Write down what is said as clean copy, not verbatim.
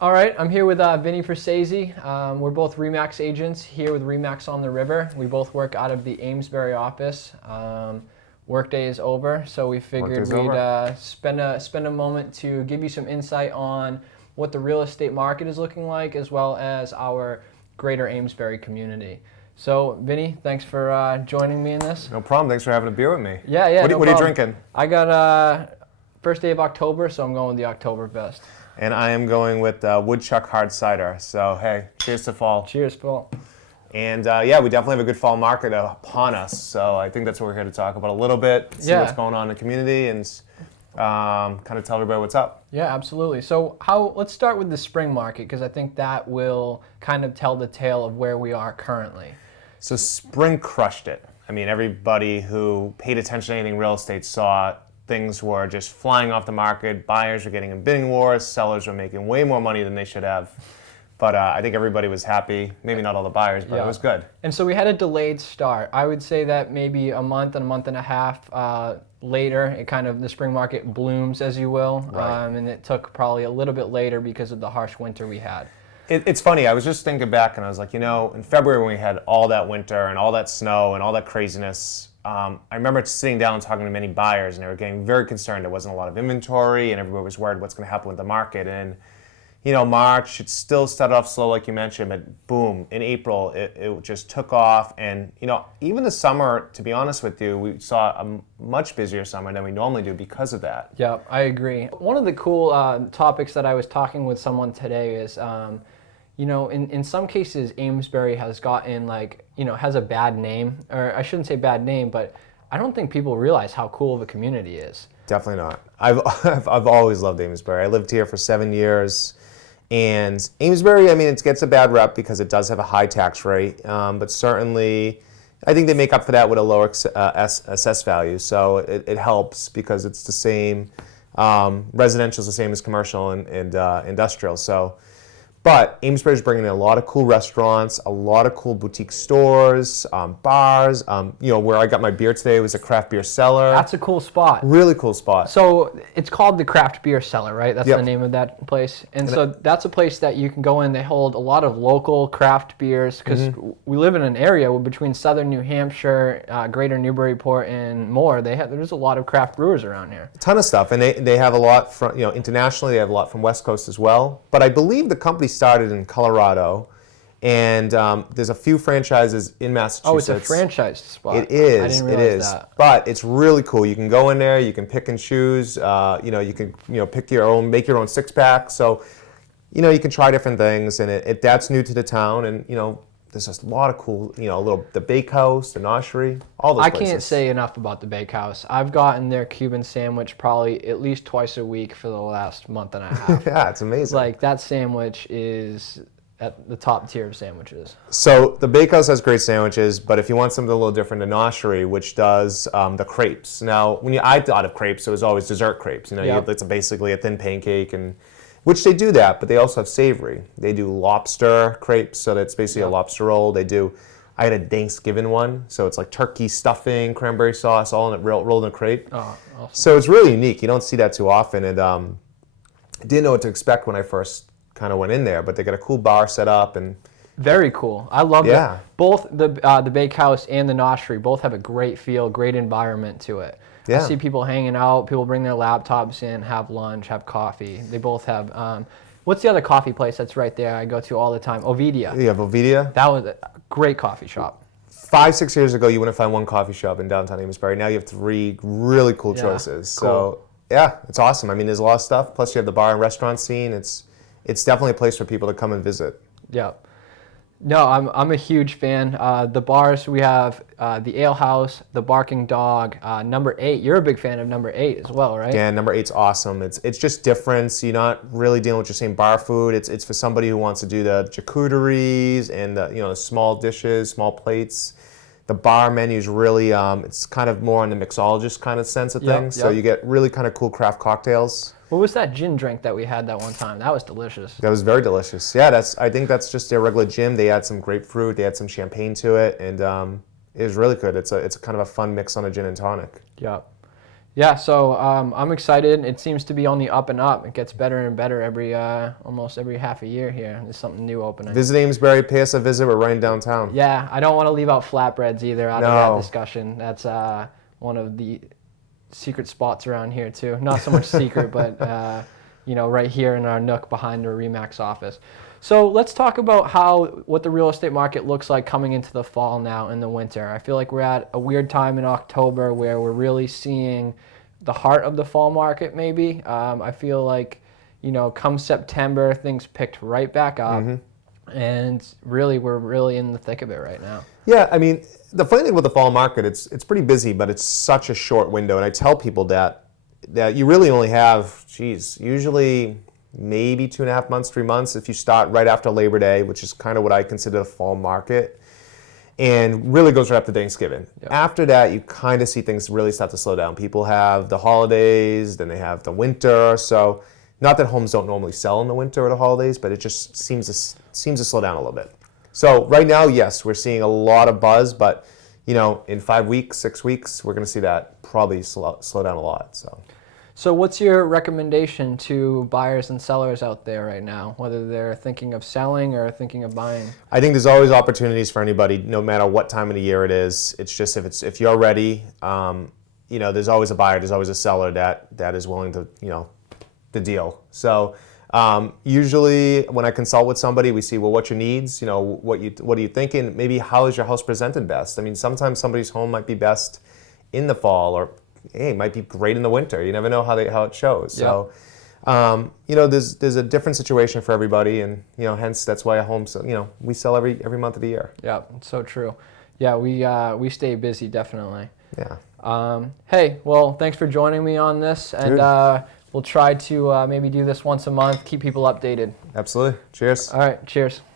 All right, I'm here with Vinny Forzese. We're both Remax agents here with Remax on the River. We both work out of the Amesbury office. Workday is over, so we figured we'd spend a moment to give you some insight on what the real estate market is looking like, as well as our greater Amesbury community. So, Vinny, thanks for joining me in this. No problem. Thanks for having a beer with me. Yeah. What are you drinking? I got first day of October, so I'm going with the Oktoberfest. And I am going with Woodchuck Hard Cider. So, hey, cheers to fall. Cheers, Paul. And yeah, we definitely have a good fall market upon us. So I think that's what we're here to talk about a little bit, see what's going on in the community, and kind of tell everybody what's up. Yeah, absolutely. So let's start with the spring market, because I think that will kind of tell the tale of where we are currently. So spring crushed it. I mean, everybody who paid attention to anything real estate saw things were just flying off the market. Buyers were getting in bidding wars. Sellers were making way more money than they should have. But I think everybody was happy. Maybe not all the buyers, but it was good. And so we had a delayed start. I would say that maybe a month and a half later, the spring market blooms, as you will. Right. And it took probably a little bit later because of the harsh winter we had. It's funny. I was just thinking back, and I was like, in February when we had all that winter and all that snow and all that craziness, I remember sitting down and talking to many buyers, and they were getting very concerned. There wasn't a lot of inventory, and everybody was worried what's going to happen with the market. And March, it still started off slow, like you mentioned, but boom, in April, it just took off. And, even the summer, to be honest with you, we saw a much busier summer than we normally do because of that. Yeah, I agree. One of the cool topics that I was talking with someone today is, in some cases, Amesbury has gotten has a bad name, or I shouldn't say bad name, but I don't think people realize how cool of a community is. Definitely not. I've always loved Amesbury. I lived here for 7 years. And Amesbury, it gets a bad rep because it does have a high tax rate, but certainly I think they make up for that with a lower assessed value. So it helps because it's the same, residential is the same as commercial and industrial. But Amesbury's bringing in a lot of cool restaurants, a lot of cool boutique stores, bars. Where I got my beer today was a craft beer cellar. That's a cool spot. Really cool spot. So it's called the Craft Beer Cellar, right? That's Yep. the name of that place. And so that's a place that you can go in. They hold a lot of local craft beers, because we live in an area between southern New Hampshire, greater Newburyport, and more. There's a lot of craft brewers around here. A ton of stuff, and they have a lot from internationally. They have a lot from West Coast as well. But I believe the company started in Colorado, and there's a few franchises in Massachusetts. Oh, it's a franchise spot. It is. I didn't realize that. But it's really cool. You can go in there. You can pick and choose. You can pick your own, make your own 6-pack. So you can try different things, and that's new to the town. And there's just a lot of cool, the bakehouse, the noshery, all those places. I can't say enough about the bakehouse. I've gotten their Cuban sandwich probably at least twice a week for the last month and a half. Yeah, it's amazing. That sandwich is at the top tier of sandwiches. So the bakehouse has great sandwiches, but if you want something a little different, the noshery, which does the crepes. Now, I thought of crepes, it was always dessert crepes. It's basically a thin pancake, and which they do that, but they also have savory. They do lobster crepes, so that's basically a lobster roll. I had a Thanksgiving one, so it's like turkey stuffing, cranberry sauce, all in it, rolled in a crepe. Oh, awesome. So it's really unique. You don't see that too often, and I didn't know what to expect when I first kind of went in there, but they got a cool bar set up, and very cool. I love that. Both the bakehouse and the noshery both have a great feel, great environment to it. Yeah. I see people hanging out. People bring their laptops in, have lunch, have coffee. They both have. What's the other coffee place that's right there? I go to all the time. Ovidia. You have Ovidia. That was a great coffee shop. 5-6 years ago, you wouldn't find one coffee shop in downtown Amesbury. Now you have 3 really cool choices. Cool. So yeah, it's awesome. There's a lot of stuff. Plus you have the bar and restaurant scene. It's definitely a place for people to come and visit. Yeah. No, I'm a huge fan. The bars, we have the Ale House, the Barking Dog, number 8. You're a big fan of number 8 as well, right? Yeah, number 8's awesome. It's just different. So you're not really dealing with your same bar food. It's for somebody who wants to do the charcuteries and the small dishes, small plates. The bar menu's really it's kind of more in the mixologist kind of sense of things. So you get really kind of cool craft cocktails. What was that gin drink that we had that one time? That was delicious. That was very delicious. Yeah, I think that's just their regular gin. They add some grapefruit, they add some champagne to it, and it was really good. It's a kind of a fun mix on a gin and tonic. Yeah. Yeah, so I'm excited. It seems to be on the up and up. It gets better and better every almost every half a year here. There's something new opening. Visit Amesbury, pay us a visit. We're right in downtown. Yeah, I don't want to leave out flatbreads either out of No. that discussion. That's one of the secret spots around here too. Not so much secret, but right here in our nook behind the Remax office. So let's talk about what the real estate market looks like coming into the fall now in the winter. I feel like we're at a weird time in October where we're really seeing the heart of the fall market maybe. I feel like, come September, things picked right back up. And really, we're really in the thick of it right now. Yeah, I mean, the funny thing with the fall market, it's pretty busy, but it's such a short window. And I tell people that you really only have, usually maybe 2.5 months, 3 months if you start right after Labor Day, which is kind of what I consider the fall market, and really goes right up to Thanksgiving. Yep. After that, you kind of see things really start to slow down. People have the holidays, then they have the winter. So not that homes don't normally sell in the winter or the holidays, but it just seems to slow down a little bit. So right now, yes, we're seeing a lot of buzz, but in 5 weeks, 6 weeks, we're going to see that probably slow down a lot. So what's your recommendation to buyers and sellers out there right now, whether they're thinking of selling or thinking of buying? I think there's always opportunities for anybody, no matter what time of the year it is. It's just if you're ready, there's always a buyer, there's always a seller that is willing to, the deal. So usually when I consult with somebody, we see, well, what's your needs? What are you thinking? Maybe how is your house presented best? I mean, sometimes somebody's home might be best in the fall, or it might be great in the winter. You never know how it shows. Yep. So, there's a different situation for everybody, and hence that's why a home, we sell every month of the year. Yeah, it's so true. Yeah, we stay busy definitely. Yeah. Hey, well, thanks for joining me on this, and we'll try to maybe do this once a month, keep people updated. Absolutely. Cheers. All right, cheers.